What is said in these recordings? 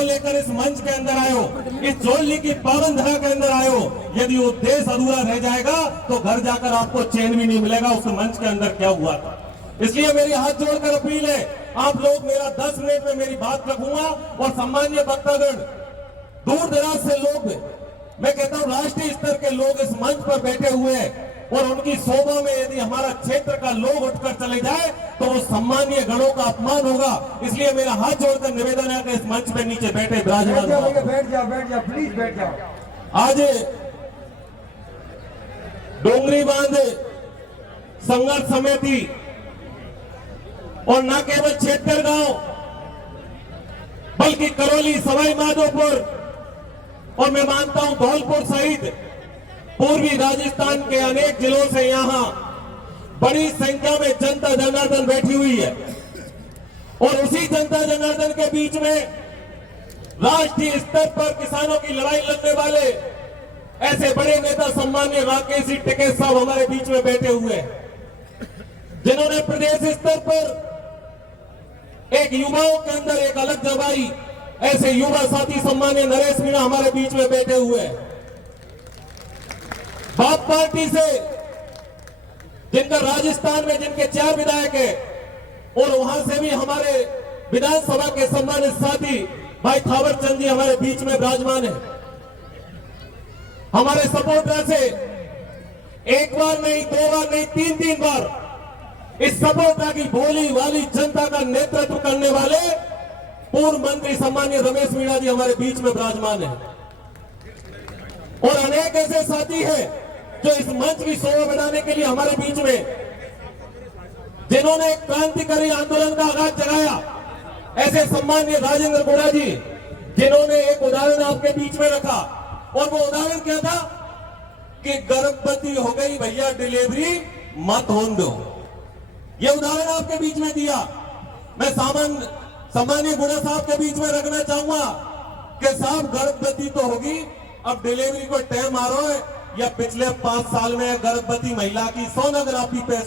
को लेकर इस मंच के अंदर आए हो, इस जोड़ली की पावन धरा के अंदर आए हो। यदि वो देश अधूरा रह जाएगा तो घर जाकर आपको चैन भी नहीं मिलेगा उस मंच के अंदर क्या हुआ था। इसलिए मेरी हाथ जोड़कर अपील है, आप लोग मेरा 10 मिनट में मेरी बात रखूंगा और सम्मानीय वक्तागण, दूर दराज से लोग, मैं कहता हूं राष्ट्रीय स्तर के लोग इस मंच पर बैठे हुए हैं और उनकी शोभा में यदि हमारा क्षेत्र का लोग उठकर चले जाए तो वो सम्मानीय गणों का अपमान होगा। इसलिए मेरा हाथ जोड़कर निवेदन है कि इस मंच पे नीचे बैठे विराजमान बैठ जाओ प्लीज बैठ जाओ। आज डोंगरी बांध संघर्ष समिति और न केवल क्षेत्र गांव बल्कि करौली, सवाई माधोपुर और मैं मानता हूं धौलपुर सहित पूर्वी राजस्थान के अनेक जिलों से यहां बड़ी संख्या में जनता जनार्दन बैठी हुई है और उसी जनता जनार्दन के बीच में राष्ट्रीय स्तर पर किसानों की लड़ाई लड़ने वाले ऐसे बड़े नेता सम्मान्य राकेश जी टिकैत साहब हमारे बीच में बैठे हुए हैं, जिन्होंने प्रदेश स्तर पर एक युवाओं के अंदर एक अलग जगाई। ऐसे युवा साथी सम्मान्य नरेश मीणा हमारे बीच में बैठे हुए हैं। बाप पार्टी से जिनका राजस्थान में जिनके 4 विधायक है और वहां से भी हमारे विधानसभा के सम्मानित साथी भाई थावर चंद जी हमारे बीच में विराजमान है। हमारे सपोर्टर से एक बार नहीं, 2 बार नहीं, 3 बार इस सपोर्टर की भोली वाली जनता का नेतृत्व करने वाले पूर्व मंत्री सम्मान्य रमेश मीणा जी हमारे बीच में विराजमान है और अनेक ऐसे साथी हैं जो इस मंच की शोभा बढ़ाने के लिए हमारे बीच में, जिन्होंने एक क्रांतिकारी आंदोलन का आगाज जगाया, ऐसे सम्मान्य राजेंद्र गोड़ा जी, जिन्होंने एक उदाहरण आपके बीच में रखा और वो उदाहरण क्या था कि गर्भवती हो गई भैया डिलीवरी मत होने दो। ये उदाहरण आपके बीच में दिया। मैं सम्मान्य गुड़ा साहब के बीच में रखना चाहूंगा कि साहब गर्भवती तो होगी, अब डिलीवरी को टाइम आ रहा है या पिछले 5 साल में गर्भवती महिला की सोनोग्राफी पे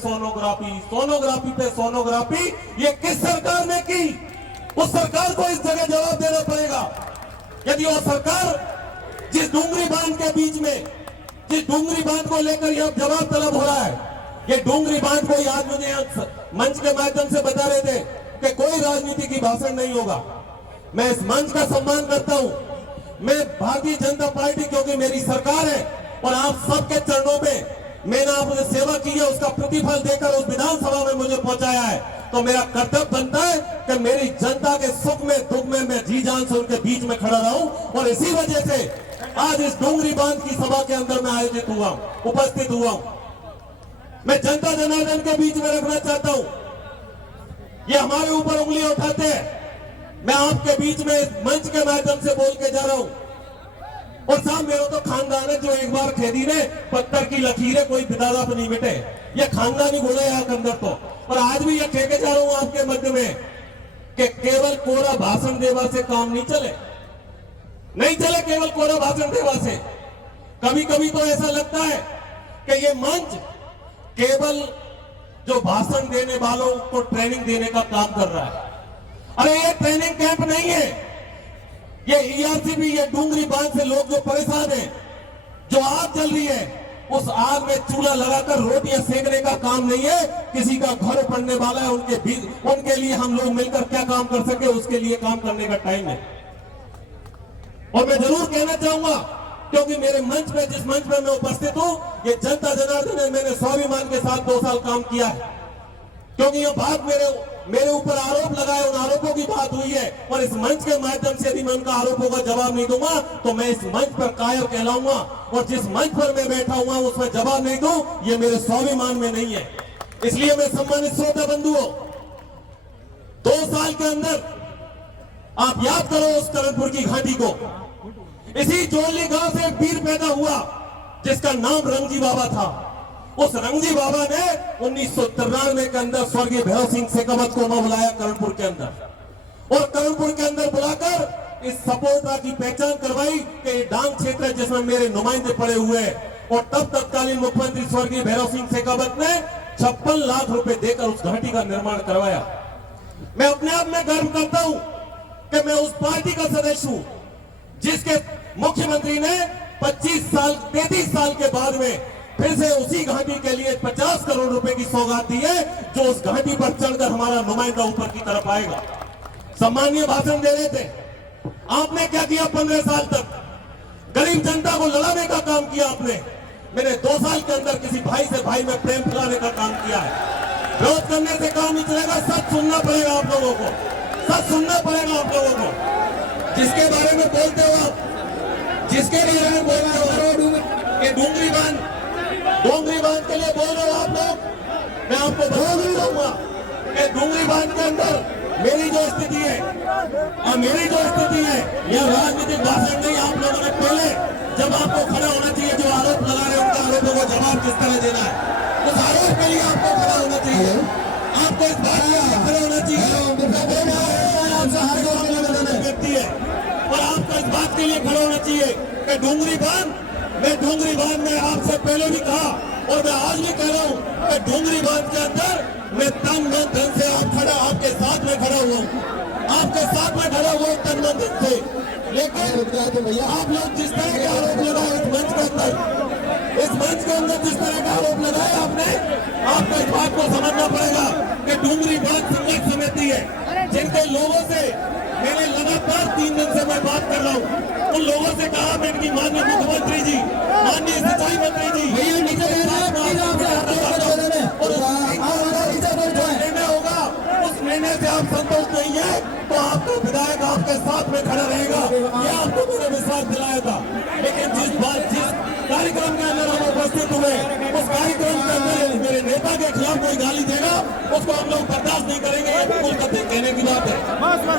सोनोग्राफी ये किस सरकार ने की? उस सरकार को इस जगह जवाब देना पड़ेगा। यदि वो सरकार जिस डूंगरी बांध के बीच में, जिस डूंगरी बांध को लेकर यह जवाब तलब हो रहा है, ये डूंगरी बांध को आज मुझे मंच के माध्यम से बता रहे थे कि कोई राजनीति की भाषण नहीं होगा। मैं इस मंच का सम्मान करता हूं। मैं भारतीय जनता पार्टी, क्योंकि मेरी सरकार है और आप सबके चरणों में मैंने आपने सेवा की है, उसका प्रतिफल देकर उस विधानसभा में मुझे पहुंचाया है, तो मेरा कर्तव्य बनता है कि मेरी जनता के सुख में दुख में मैं जी जान से उनके बीच में खड़ा रहूं और इसी वजह से आज इस डोंगरी बांध की सभा के अंदर मैं आयोजित हुआ, उपस्थित हुआ हूं। मैं जनता जनार्दन के बीच में रखना चाहता हूं। ये हमारे ऊपर उंगली उठाते हैं, मैं आपके बीच में मंच के माध्यम से बोल के जा रहा हूं। और साहब मेरा तो खानदान है जो एक बार खेदी ने पत्थर की लकीरें कोई बिदादा पे नहीं मिटे, ये खानदानी गुण है यहाँ के अंदर तो। और आज भी ये कह के जा रहा हूं आपके मध्य में कि केवल कोरा भाषण देवा से काम नहीं चले, नहीं चले केवल कोरा भाषण देवा से। कभी कभी तो ऐसा लगता है कि ये मंच केवल जो भाषण देने वालों को ट्रेनिंग देने का काम कर रहा है। अरे ये ट्रेनिंग कैंप नहीं है, ये ईआरसीबी, ये डूंगरी बांध से लोग जो परेशान हैं, जो आग जल रही है, उस आग में चूल्हा लगाकर रोटियां सेकने का काम नहीं है। किसी का घर पड़ने वाला है, उनके लिए हम लोग मिलकर क्या काम कर सके उसके लिए काम करने का टाइम है। और मैं जरूर कहना चाहूंगा, क्योंकि मेरे मंच में, जिस मंच में मैं उपस्थित हूं, ये जनता जनार्दन है, मैंने स्वाभिमान के साथ 2 साल काम किया है। क्योंकि ये बात मेरे ऊपर आरोप लगाए, उन आरोपों की बात हुई है और इस मंच के माध्यम से यदि मैं उनका आरोपों का जवाब नहीं दूंगा तो मैं इस मंच पर कायर कहलाऊंगा और जिस मंच पर मैं बैठा हुआ उसमें जवाब नहीं दूं, ये मेरे स्वाभिमान में नहीं है। इसलिए मैं सम्मानित श्रोता बंधुओं, 2 साल के अंदर आप याद करो उस करणपुर की घाटी को। इसी जोड़ली गांव से एक वीर पैदा हुआ जिसका नाम रंगजी बाबा था। उस रंगजी बाबा ने 1993 के अंदर स्वर्गीय भैरव सिंह शेखावत को बुलाया करणपुर के अंदर और करणपुर के अंदर बुलाकर इस सपोर्टा की पहचान करवाई कि डांग क्षेत्र है जिसमें मेरे नुमाइंदे पड़े हुए हैं। और तब तत्कालीन मुख्यमंत्री स्वर्गीय भैरव सिंह शेखावत ने 56 लाख रुपए देकर उस घाटी का निर्माण करवाया। मैं अपने आप में गर्व करता हूं कि मैं उस पार्टी का सदस्य इशू जिसके मुख्यमंत्री ने 33 साल के बाद में फिर से उसी घाटी के लिए 50 करोड़ रुपए की सौगात दी है, जो उस घाटी पर चढ़कर हमारा नुमाइंदा ऊपर की तरफ आएगा। सम्मानीय भाषण दे रहे थे। आपने क्या किया 15 साल तक? गरीब जनता को लड़ाने का काम किया आपने। मैंने 2 साल के अंदर किसी भाई से भाई में प्रेम फैलाने का काम किया है। विरोध करने से काम नहीं चलेगा, सच सुनना पड़ेगा आप लोगों को, सच सुनना पड़ेगा आप लोगों को। जिसके बारे में बोलते हो आप, जिसके बारे में बोलते हो कि डूंगरी बांध के लिए बोल रहे हो आप लोग, मैं आपको बता नहीं दूंगा कि डूंगरी बांध के अंदर मेरी जो स्थिति है और मेरी जो स्थिति है, यह राजनीतिक भाषण नहीं। आप लोगों ने पहले जब आपको खड़ा होना चाहिए, जो आरोप लगा रहे हैं उनका आरोपों को जवाब किस तरह देना है, उस आरोप के लिए आपको खड़ा होना चाहिए। आपको इस बात के लिए खड़ा होना चाहिए व्यक्ति है, और आपको इस बात के लिए खड़ा होना चाहिए कि डूंगरी बांध में आपसे पहले भी कहा और मैं आज भी कह रहा हूँ कि डूंगरी बांध के अंदर मैं तन मन धन से आपके साथ में खड़ा हुआ हूँ, आपके साथ में खड़ा हुआ तन मन धन से। लेकिन भैया आप लोग जिस तरह के आरोप लगाए इस मंच के अंदर जिस तरह का आरोप लगाया आपने, आपको इस बात को समझना पड़ेगा कि डूंगरी बांध संघर्ष समिति है, जिनके लोगों से मैंने लगातार 3 दिन से मैं बात कर रहा हूँ। उन लोगों से कहा मैं इनकी माननीय मुख्यमंत्री जी, माननीय सिंचाई मंत्री जी, निर्णय होगा उस निर्णय से आप संतुष्ट नहीं है तो आपका विधायक आपके साथ में खड़ा रहेगा, यह आपको मैंने विश्वास दिलाया था। लेकिन जिस कार्यक्रम के अंदर हम उपस्थित हुए, उस कार्यक्रम के अंदर मेरे नेता के खिलाफ कोई गाली देगा, उसको हम लोग बर्दाश्त नहीं करेंगे। ये बिल्कुल कतई कहने की बात है,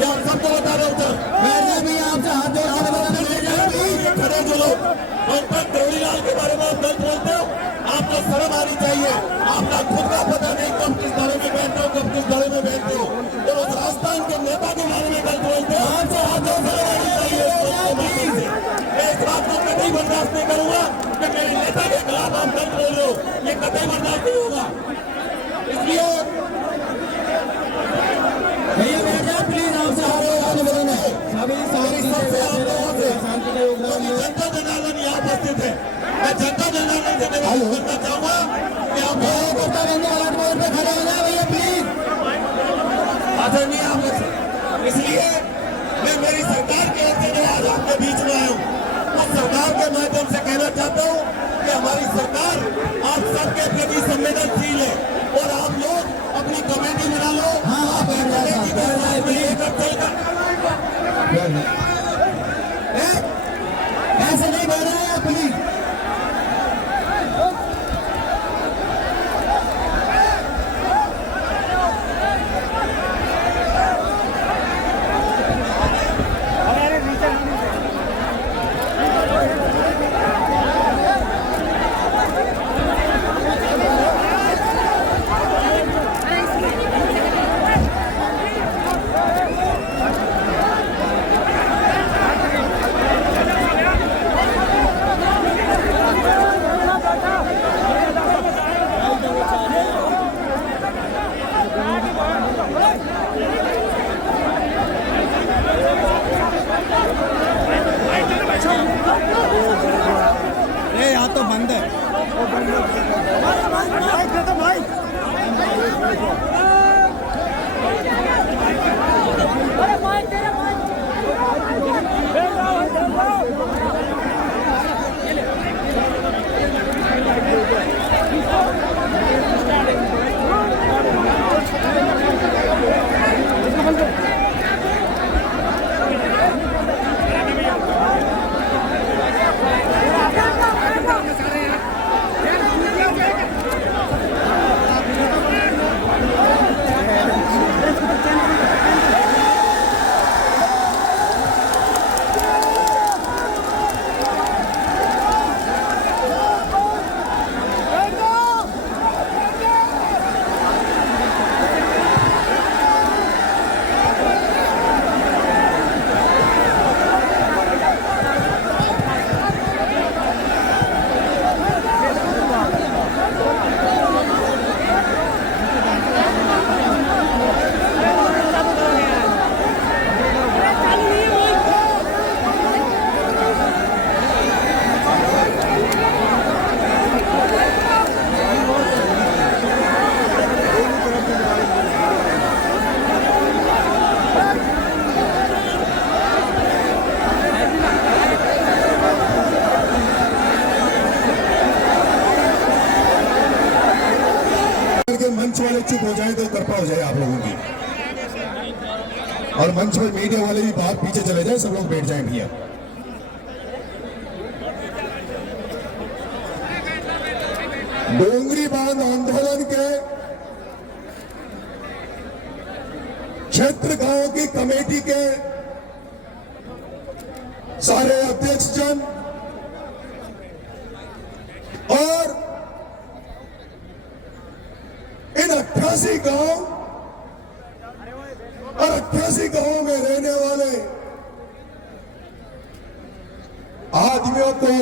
ये आप सबको बता रहा हूँ। भी आपसे हाथ खड़े जो लोग डॉक्टर देवरीलाल के बारे में आप गलत बोलते हो, आपको शर्म आनी चाहिए। आपका खुद का पता नहीं कब किस दौरे में बैठते हो, कब किस दौरे में बैठते हो, और उस राजस्थान के नेता के बारे में गलत बोलते हो, आपको शर्म आनी चाहिए। मैं इस बात को कतई बर्दाश्त नहीं करूंगा कि मेरे नेता के खिलाफ आप गलत बोल रहे हो, ये कतई बर्दाश्त नहीं होगा। इसलिए भैया प्लीज आपसे जनता जनार्दन यहाँ उपस्थित है, मैं जनता जनार्दन से निवेदन करना चाहूंगा कि आप खड़े हो जाए भैया प्लीज। आदरणीय आप, इसलिए मैं मेरी सरकार की ओर से जो आज आपके बीच में आया हूँ, उस सरकार के माध्यम से कहना चाहता हूँ कि हमारी सरकार आप सबके प्रति संवेदनशील है, और आप लोग अपनी कमेटी बना लो। ऐसे नहीं बोल रहे हैं प्लीज। तो बंद है। और मंच पर मीडिया वाले भी बाहर पीछे चले जाए, सब लोग बैठ जाएं भैया। डोंगरी बांध आंदोलन के क्षेत्र गांव की कमेटी के सारे अध्यक्ष जन और इन 88 गांव और 88 गांवों में रहने वाले आदमियों को,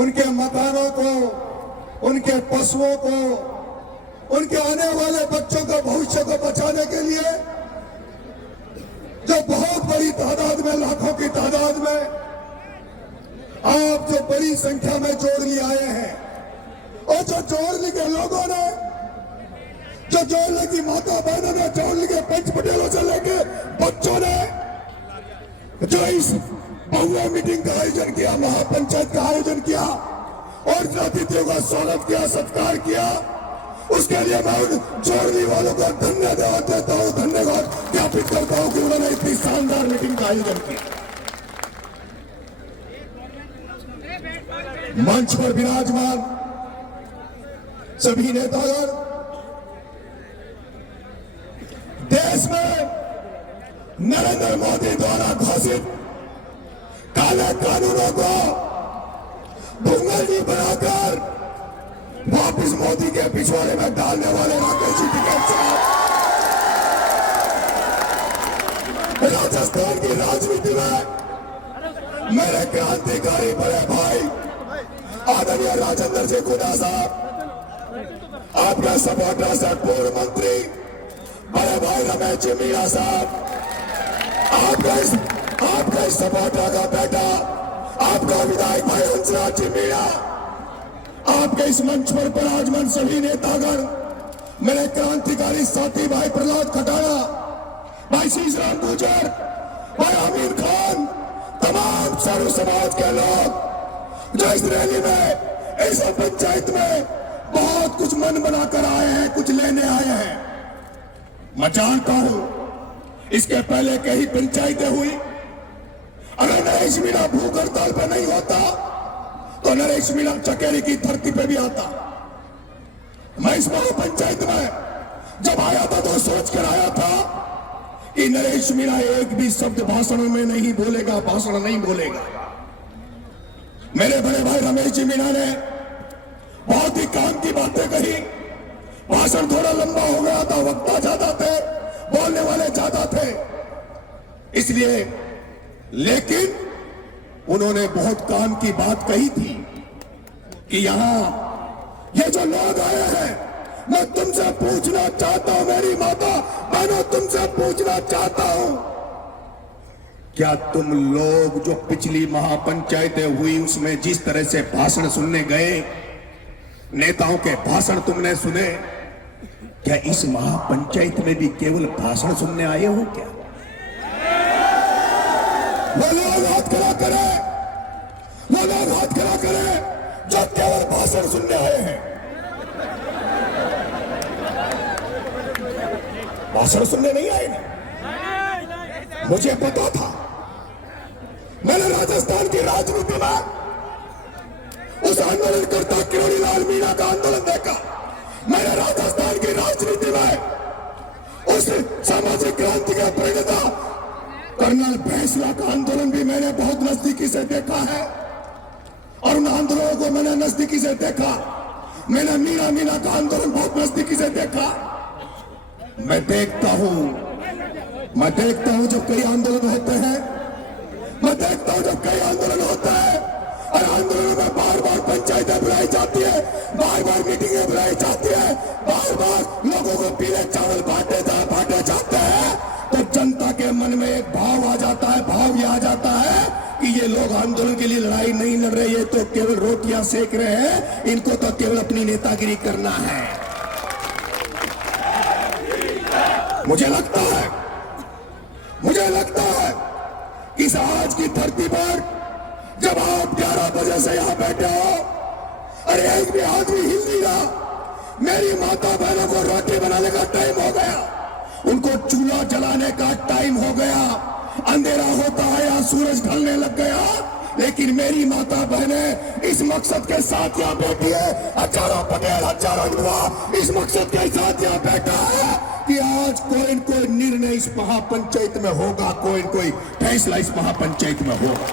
उनके मकानों को, उनके पशुओं को, उनके आने वाले बच्चों का भविष्य को बचाने के लिए जो बहुत बड़ी तादाद में, लाखों की तादाद में आप जो बड़ी संख्या में जोड़ने आए हैं, और जो जोड़ने के लोगों ने, जो जोड़ने की माता बहनों ने, जोड़ने के पंच पटेलों से लेके बच्चों ने जो इस बहुआ मीटिंग का आयोजन किया, महापंचायत का आयोजन किया और अतिथियों का स्वागत किया, सत्कार किया, उसके लिए मैं उन जोड़ने वालों को धन्यवाद देता हूं, धन्यवाद ज्ञापित करता हूं कि उन्होंने इतनी शानदार मीटिंग का आयोजन किया। मंच पर विराजमान सभी नेतागण, देश में नरेंद्र मोदी द्वारा घोषित काले कानूनों को भूंगली बनाकर वापिस मोदी के पिछवाड़े में डालने वाले राकेश जी टिकैत साहब, राजस्थान की राजनीति में मेरे क्रांतिकारी बड़े भाई आदरणीय राजेंद्र जी कुदा साहब, आपका सपोर्टर से पूर्व मंत्री बड़े भाई रमेश जी मीणा साहब, आपका इस सपोर्टर का बेटा, आपका विधायक भाई हंसराज जी मीणा, आपके इस मंच पर विराजमान सभी नेतागण, मेरे क्रांतिकारी साथी भाई प्रहलाद खटाड़ा, भाई शीशराम गुर्जर, भाई आमिर खान, तमाम सर्व समाज के लोग जो इस रैली में, इस पंचायत में बहुत कुछ मन बनाकर आए हैं, कुछ लेने आए हैं। मैं जानता हूं इसके पहले कई पंचायतें हुई, अगर नरेश मीणा भूख हड़ताल पर नहीं होता तो नरेश मीणा चकेरी की धरती पे भी आता। मैं इस महापंचायत में जब आया था तो सोच कर आया था कि नरेश मीणा एक भी शब्द भाषण में नहीं बोलेगा, भाषण नहीं बोलेगा। मेरे बड़े भाई रमेश जी मीणा ने बहुत ही काम की बातें कही, भाषण थोड़ा लंबा हो गया था, वक्ता ज्यादा थे, बोलने वाले ज्यादा थे, इसलिए, लेकिन उन्होंने बहुत काम की बात कही थी कि यहां ये जो लोग आए हैं, मैं तुमसे पूछना चाहता हूं, मेरी माता बहनों, तुमसे पूछना चाहता हूं, क्या तुम लोग जो पिछली महापंचायतें हुई उसमें जिस तरह से भाषण सुनने गए, नेताओं के भाषण तुमने सुने, क्या इस महापंचायत में भी केवल भाषण सुनने आए हो क्या? वो लोग हाथ खड़ा करें, वो लोग हाथ खड़ा करें जो केवल भाषण सुनने आए हैं। भाषण सुनने नहीं आए ना, मुझे पता था। मैंने राजस्थान की राजनीति में उस आंदोलनकर्ता किरोड़ी लाल मीणा का आंदोलन देखा, मैंने राजस्थान की राजनीति में उस सामाजिक क्रांति का प्रणेता कर्नल भैंसला का आंदोलन भी मैंने बहुत नजदीकी से देखा है, और उन आंदोलनों को मैंने नजदीकी से देखा। मैंने मीणा का आंदोलन बहुत नजदीकी से देखा। मैं देखता हूं जब कई आंदोलन होते हैं, मैं देखता हूं जब कई आंदोलन होते हैं और आंदोलन में बार बार पंचायतें बुलाई जाती है, बार बार मीटिंगें बुलाई जाती है, बार बार लोगों को पीले चावल बांटे जाते हैं, तो जनता के मन में एक भाव आ जाता है, भाव यह आ जाता है कि ये लोग आंदोलन के लिए लड़ाई नहीं लड़ रहे, ये तो केवल रोटियां सेक रहे हैं, इनको तो केवल अपनी नेतागिरी करना है। मुझे लगता है कि इस आज की धरती पर जब आप 11 बजे से यहां बैठे हो, अरे एक भी आदमी हिल नहीं रहा, मेरी माता बहनों को रोटी बनाने का टाइम हो गया, उनको चूल्हा जलाने का टाइम हो गया, अंधेरा होता है या सूरज ढलने लग गया, लेकिन मेरी माता बहने इस मकसद के साथ यहाँ बैठी है, हजारों पटेल हजारों युवा इस मकसद के साथ यहाँ बैठा है कि आज कोई न कोई निर्णय इस महापंचायत में होगा, कोई न कोई फैसला इस महापंचायत में होगा।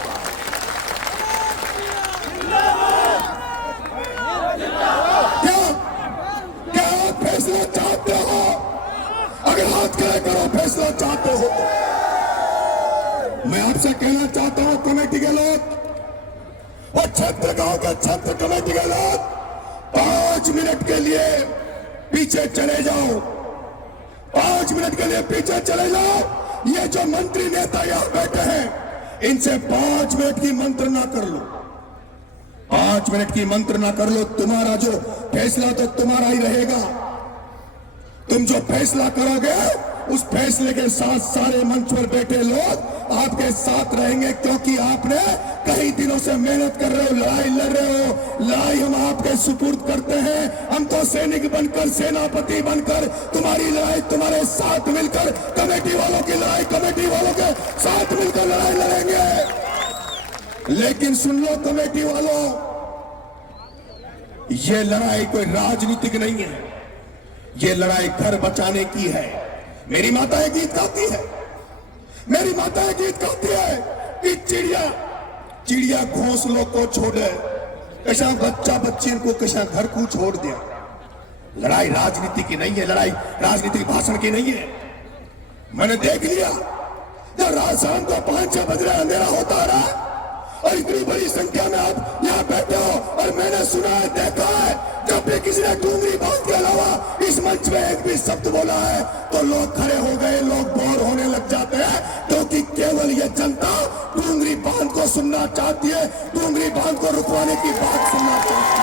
क्या आप फैसला चाहते हो? अगर हाथ खड़े करो फैसला चाहते हो तो मैं आपसे कहना चाहता हूं कमेटी के लोग और क्षेत्र गांव के क्षेत्र कमेटी के लोग 5 मिनट के लिए पीछे चले जाओ, 5 मिनट के लिए पीछे चले जाओ। ये जो मंत्री नेता यहां बैठे हैं इनसे 5 मिनट की मंत्रणा कर लो, 5 मिनट की मंत्रणा कर लो। तुम्हारा जो फैसला तो तुम्हारा ही रहेगा, तुम जो फैसला करोगे उस फैसले के साथ सारे मंच पर बैठे लोग आपके साथ रहेंगे, क्योंकि आपने कई दिनों से मेहनत कर रहे हो, लड़ाई लड़ रहे हो। लड़ाई हम आपके सुपुर्द करते हैं, हम तो सैनिक बनकर सेनापति बनकर तुम्हारी लड़ाई तुम्हारे साथ मिलकर, कमेटी वालों की लड़ाई कमेटी वालों के साथ मिलकर लड़ाई लड़ेंगे। लेकिन सुन लो कमेटी वालों, ये लड़ाई कोई राजनीतिक नहीं है, ये लड़ाई घर बचाने की है। मेरी माताएं गीत गाती है, मेरी माताएं गीत गाती है कि चिड़िया घोंसलों को छोड़े, कैसा बच्चा बच्ची को कैसा घर को छोड़ दिया। लड़ाई राजनीति की नहीं है, लड़ाई राजनीतिक भाषण की नहीं है। मैंने देख लिया जब रात शाम को 5-6 बज रहे अंधेरा होता रहा और इतनी बड़ी संख्या में आप यहाँ बैठे हो, और मैंने सुना है देखा है जब भी किसी ने डूंगरी बांध के अलावा इस मंच में एक भी शब्द बोला है तो लोग खड़े हो गए, लोग बोर होने लग जाते हैं, क्योंकि केवल ये जनता डूंगरी बांध को सुनना चाहती है, डूंगरी बांध को रुकवाने की बात सुनना चाहती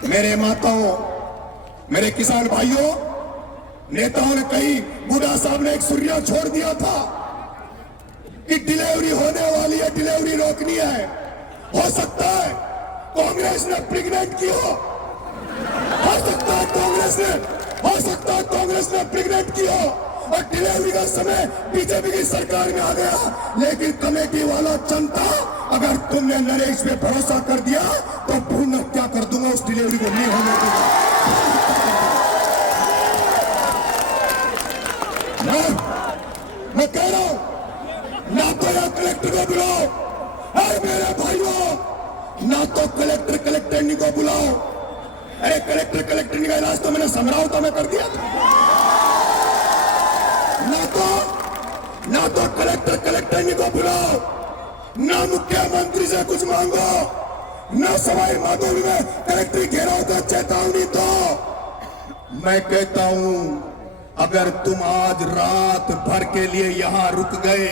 है। मेरे माताओं, मेरे किसान भाइयों, नेताओं ने कही, बूढ़ा साहब ने एक सुर्रिया छोड़ दिया था कि डिलीवरी होने वाली है, डिलीवरी रोकनी है। हो सकता है कांग्रेस ने प्रेग्नेंट की हो सकता है कांग्रेस ने प्रेग्नेंट की हो और डिलीवरी का समय बीजेपी की सरकार में आ गया। लेकिन कमेटी वाला जनता, अगर तुमने नरेश पे भरोसा कर दिया तो भ्रूण हत्या कर दूंगा, उस डिलीवरी को नहीं होने दूंगा। मैं कह रहा हूं, ना तो या कलेक्टर को बुलाओ, अरे मेरे भाइयों, ना तो कलेक्टर को बुलाओ। अरे कलेक्टर का इलाज तो मैंने समझाओ में कर दिया था। ना तो कलेक्टर को बुलाओ, ना मुख्यमंत्री से कुछ मांगो, ना सवाई माधोपुर में कलेक्टर घेराव का चेतावनी दो। मैं कहता हूं, अगर तुम आज रात भर के लिए यहां रुक गए,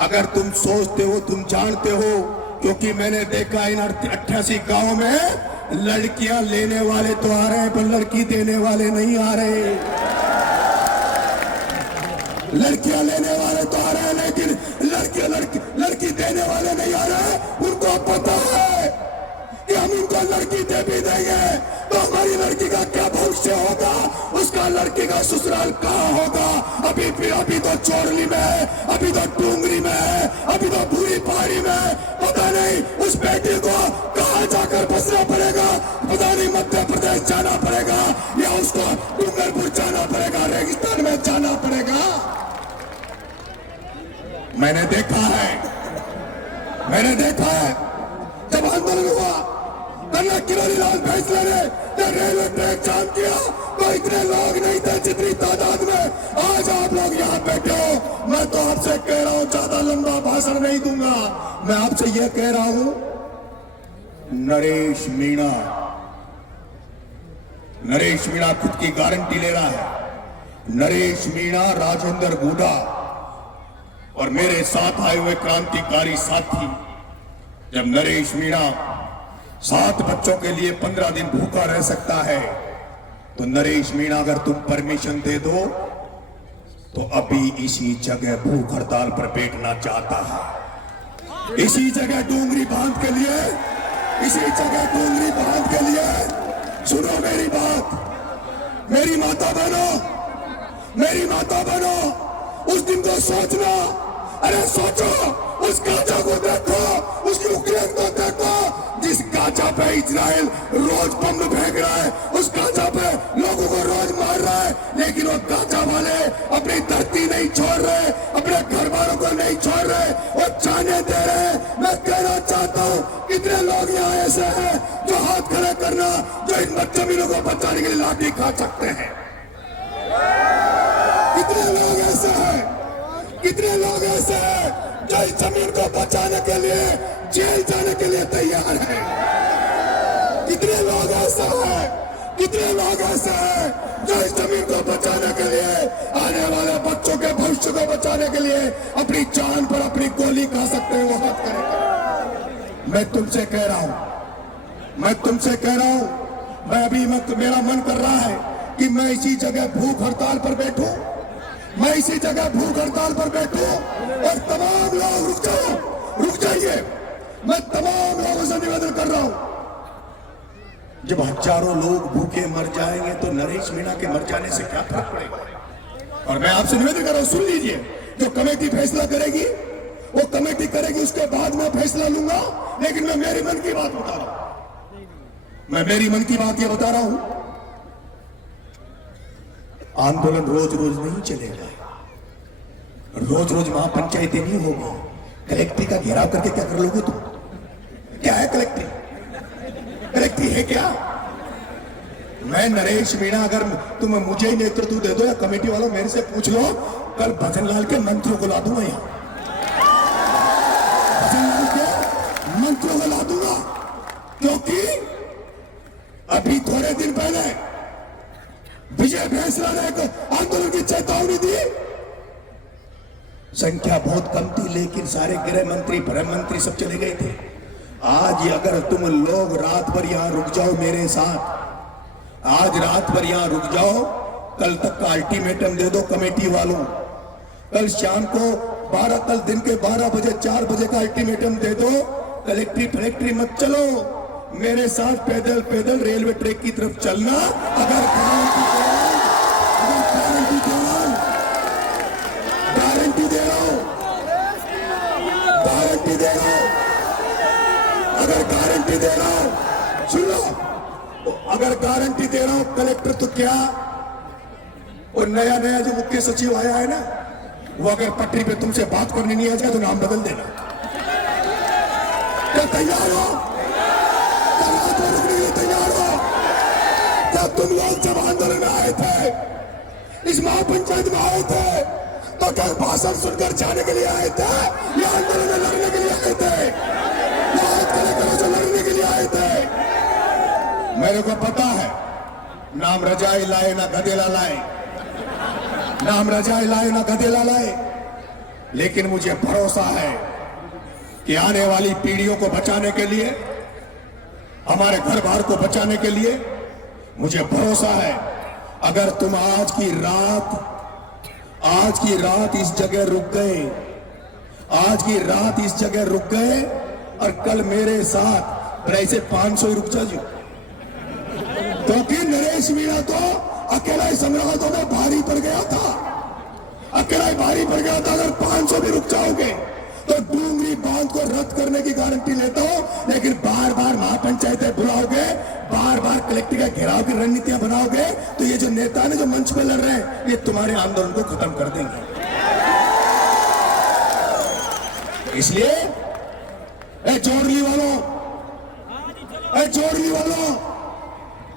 अगर तुम सोचते हो, तुम जानते हो, क्योंकि मैंने देखा इन 88 गांव में लड़कियां लेने वाले तो आ रहे हैं पर लड़की देने वाले नहीं आ रहे। लड़कियां लेने वाले तो आ रहे हैं लेकिन लड़की देने वाले नहीं आ रहे। उनको पता है कि हम इनको लड़की दे भी देंगे तो हमारी लड़की का क्या भविष्य होगा, उसका लड़की का ससुराल कहाँ होगा। अभी तो चोरली में है, अभी तो डूंगरी में है, अभी तो भूरी पहाड़ी में है। पता नहीं उस बेटी को कहाँ जाकर बसना पड़ेगा, पता नहीं मध्य प्रदेश जाना पड़ेगा या उसको डूंगरपुर जाना पड़ेगा, रेगिस्तान में जाना पड़ेगा। मैंने देखा है जब आंदोलन हुआ, कर्नल किरोड़ीलाल भैंसले ने जब रेलवे ट्रैक जाम किया तो इतने लोग नहीं थे जितनी तादाद में आज आप लोग यहाँ बैठे हो। मैं तो आपसे कह रहा हूं, ज्यादा लंबा भाषण नहीं दूंगा। मैं आपसे यह कह रहा हूं, नरेश मीणा खुद की गारंटी ले रहा है। नरेश मीणा, राजेंद्र गुडा और मेरे साथ आए हुए क्रांतिकारी साथी, जब नरेश मीणा 7 बच्चों के लिए 15 दिन भूखा रह सकता है, तो नरेश मीणा अगर तुम परमिशन दे दो तो अभी इसी जगह भूख हड़ताल पर बैठना चाहता है। इसी जगह डूंगरी बांध के लिए सुनो मेरी बात, मेरी माता बहनों, उस दिन को सोचना। अरे सोचो, उस गाजा को देखो, उस यूक्रेन को देखो, जिस गाजा पे इजराइल रोज बम फेंक रहा है, उस गाजा पे लोगों को रोज मार रहा है, लेकिन वो गाजा वाले अपनी धरती नहीं छोड़ रहे, अपने घर वालों को नहीं छोड़ रहे, वो जाने दे रहे। मैं कहना चाहता हूँ, कितने लोग यहाँ ऐसे हैं जो हाथ खड़े करना, जो इन जमीनों को बचाने के लिए लाठी खा सकते हैं। कितने लोग ऐसे हैं जो इस जमीन को बचाने के लिए जेल जाने के लिए तैयार हैं? कितने लोग ऐसे हैं जो इस जमीन को बचाने के लिए, आने वाले बच्चों के भविष्य को बचाने के लिए अपनी जान पर अपनी गोली खा सकते हैं? वो मत करें। मैं तुमसे कह रहा हूं, मैं अभी मेरा मन कर रहा है कि मैं इसी जगह भूख हड़ताल पर बैठूं और तमाम लोग रुक जाइए। मैं तमाम लोगों से निवेदन कर रहा हूं, जब हजारों लोग भूखे मर जाएंगे तो नरेश मीणा के मर जाने से क्या फर्क पड़ेगा? और मैं आपसे निवेदन कर रहा हूं, सुन लीजिए, जो कमेटी फैसला करेगी वो कमेटी करेगी, उसके बाद मैं फैसला लूंगा। लेकिन मैं मेरी मन की बात बता रहा हूं, आंदोलन रोज रोज नहीं चलेगा, रोज रोज वहां पंचायतें नहीं होगी। कलेक्ट्री का घेराव करके क्या कर लोगे तुम? क्या है कलेक्ट्री है क्या? मैं नरेश मीणा, अगर तुम मुझे ही नेतृत्व दे दो या कमेटी वालों मेरे से पूछ लो, कल भजनलाल के मंत्रियों को ला दूंगा यहाँ, क्योंकि अभी थोड़े दिन पहले विजय फैसला ने एक आंदोलन की चेतावनी दी। संख्या बहुत कम थी, लेकिन सारे गृह मंत्री, गृह मंत्री सब चले गए थे। आज अगर तुम लोग रात भर यहां रुक जाओ मेरे साथ, आज रात भर यहां रुक जाओ, कल तक का अल्टीमेटम दे दो कमेटी वालों, कल शाम को 12, कल दिन के 12 बजे 4 बजे का अल्टीमेटम दे दो, कलेक्ट्री फैक्ट्री मत चलो, मेरे साथ पैदल पैदल रेलवे ट्रैक की तरफ चलना। अगर गारंटी दे रहा हूं, अगर गारंटी दे रहा हूं, सुन लो, अगर गारंटी दे रहा हूं कलेक्टर तो क्या, और नया जो मुख्य सचिव आया है ना, वो अगर पटरी पे तुमसे बात करने नहीं आ जाए तो नाम बदल देना। क्या तैयार हो? क्या तुम लोग जब आंदोलन में आए थे, इस महापंचायत में आए थे, तो क्या भाषण सुनकर जाने के लिए आए थे या आंदोलन में लड़ने के लिए आए थे? जो लड़ने के लिए आए थे, मेरे को पता है, नाम रजाई लाए ना गधेला लाए, नाम रजाई लाए ना गधेला लाए, लेकिन मुझे भरोसा है कि आने वाली पीढ़ियों को बचाने के लिए, हमारे घर बार को बचाने के लिए, मुझे भरोसा है, अगर तुम आज की रात इस जगह रुक गए, आज की रात इस जगह रुक गए और कल मेरे साथ ऐसे 500 रुक जाओ, क्योंकि नरेश मीणा तो अकेला ही सम्राटों में भारी पड़ गया था, अगर 500 भी रुक जाओगे तो डूंगरी बांध को रद्द करने की गारंटी लेता हूं। लेकिन बार बार महापंचायतें बुलाओगे, बार बार कलेक्टर का घेराव की रणनीतियां बनाओगे, तो ये जो नेता ने जो मंच पे लड़ रहे हैं, ये तुम्हारे आंदोलन को खत्म कर देंगे। इसलिए जोड़ली वालों,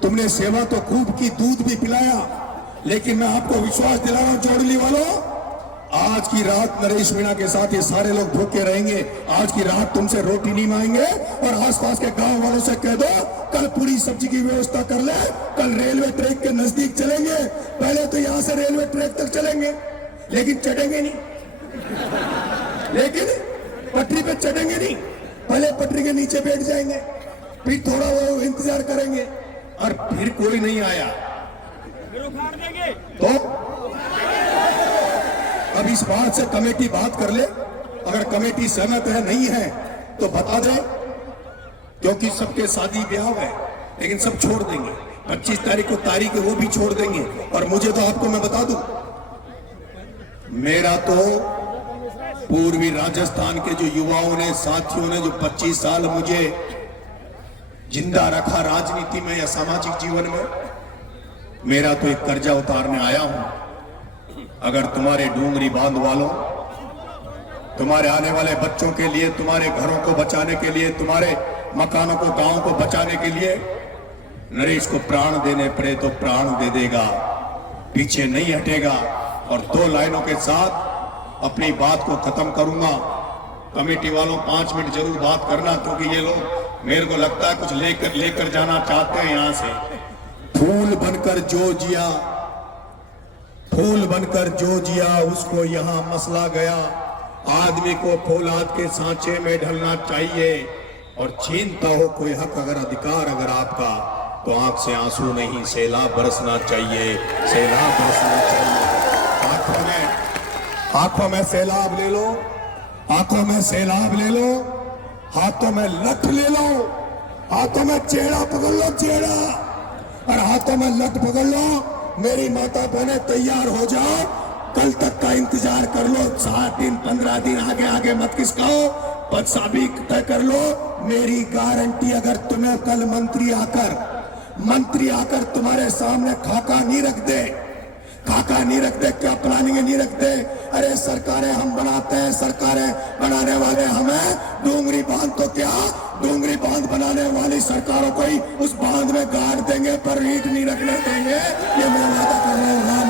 तुमने सेवा तो खूब की, दूध भी पिलाया, लेकिन मैं आपको विश्वास दिला रहा हूं जोड़ली वालों, आज की रात नरेश मीणा के साथ ये सारे लोग भूखे रहेंगे। आज की रात तुमसे रोटी नहीं मांगेंगे और आसपास के गांव वालों से कह दो कल पूरी सब्जी की व्यवस्था कर ले, कल रेलवे ट्रैक के नजदीक चलेंगे। पहले तो यहां से रेलवे ट्रैक तक चलेंगे, लेकिन चढ़ेंगे नहीं, लेकिन पटरी पे चढ़ेंगे नहीं, पहले पटरी के नीचे बैठ जाएंगे, फिर थोड़ा वो इंतजार करेंगे, और फिर कोई नहीं आया तो अब इस बात से कमेटी बात कर ले, अगर कमेटी सहमत है नहीं है तो बता दे, क्योंकि सबके शादी ब्याह है, लेकिन सब छोड़ देंगे। 25 तारीख को तारीख है वो भी छोड़ देंगे। और मुझे तो आपको मैं बता दूं, मेरा तो पूर्वी राजस्थान के जो युवाओं ने, साथियों ने, जो 25 साल मुझे जिंदा रखा राजनीति में या सामाजिक जीवन में, मेरा तो एक कर्जा उतारने आया हूं। अगर तुम्हारे डूंगरी बांध वालों, तुम्हारे आने वाले बच्चों के लिए, तुम्हारे घरों को बचाने के लिए, तुम्हारे मकानों को, गांवों को बचाने के लिए नरेश को प्राण देने पड़े तो प्राण दे देगा, पीछे नहीं हटेगा। और 2 लाइनों के साथ अपनी बात को खत्म करूंगा। कमेटी वालों 5 मिनट जरूर बात करना, क्योंकि ये लोग मेरे को लगता है कुछ लेकर जाना चाहते हैं यहां से। फूल बनकर जो जिया, फूल बनकर जो जिया, उसको यहां मसला गया। आदमी को फौलाद के सांचे में ढलना चाहिए, और छीनता हो कोई हक अगर, अधिकार अगर आपका, तो आंख से आंसू नहीं सैलाब बरसना चाहिए, सैलाब बरसना चाहिए। आंखों में सैलाब ले लो, आंखों में सैलाब ले लो, हाथों में लठ ले लो, हाथों में चेहरा पकड़ लो, चेहरा, और हाथों में लठ पकड़ लो। मेरी माता बहने तैयार हो जाओ, कल तक का इंतजार कर लो। 7 दिन 15 दिन आगे आगे मत किसकाओ, पदसाबी तय कर लो। मेरी गारंटी, अगर तुम्हें कल मंत्री आकर तुम्हारे सामने खाका नहीं रख दे, खाका नहीं रख दे, क्या प्लानिंग नहीं रख दे, अरे सरकारें हम बनाते हैं, सरकारें बनाने वाले हमें, डूंगरी बांध तो क्या, डूंगरी बांध बनाने वाली सरकारों को ही उस बांध में गाड़ देंगे, पर ईंट नहीं रखने देंगे। ये मैं वादा कर रहा हूँ।